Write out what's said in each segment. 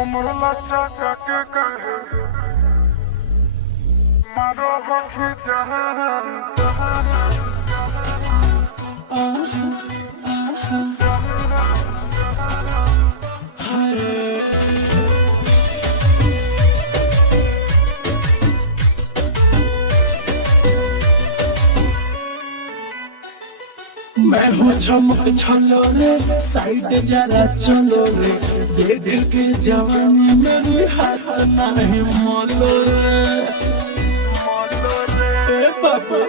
उम्र लचका के कहे मारो हकी जहान मैं हूँ चमक छलो रे साइड जरा चलो रे देख के जवानी मेरी हाथ नहीं मोलो रे बाबा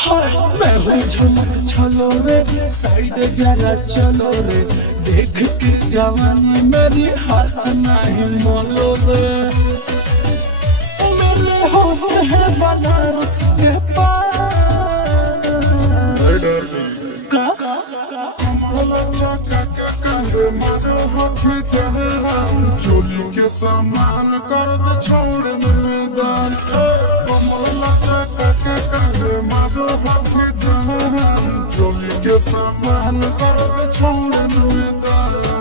हाय मैं हूँ चमक छलो रे साइड जरा चलो रे देख के जवानी मेरी हाथ नहीं मोलो रे मेरे होते हैं बनारस के पास चोली के सामान कर दे छोड़ मैदान चोली के सामान कर दे छोड़ मैदान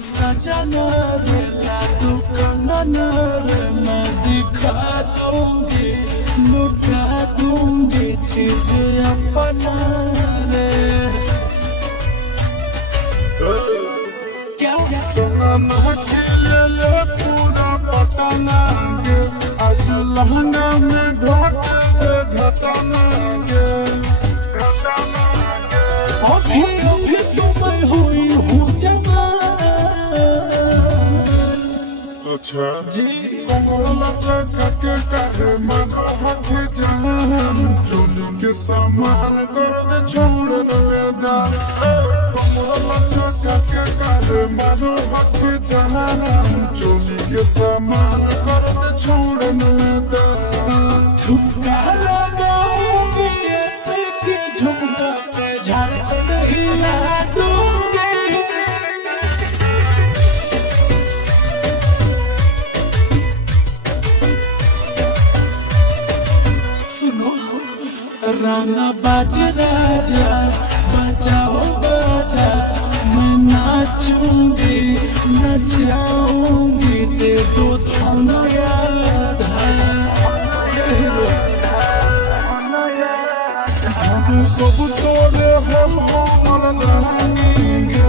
सजना रे लाडू कंगना रे मैं दिखा दूंगी लुटा दूंगी चीज अपना रे क्या पूरा पटाना आज लहंगा में घटाना अभी तो मैं हुई हूँ जमा अच्छा जी चोली के सामान कर दे छोड़ मैदान चोली के सामान कर दे छोड़ मैदान झुमका लगाऊंगी ऐसे कि झुमका पे झाड़ हिला दूंगी राना बाज राजा बजाओ बाजा मैं नाचूंगी नचाऊंगी दे दो धोना याद सब तोरे हम लहंगे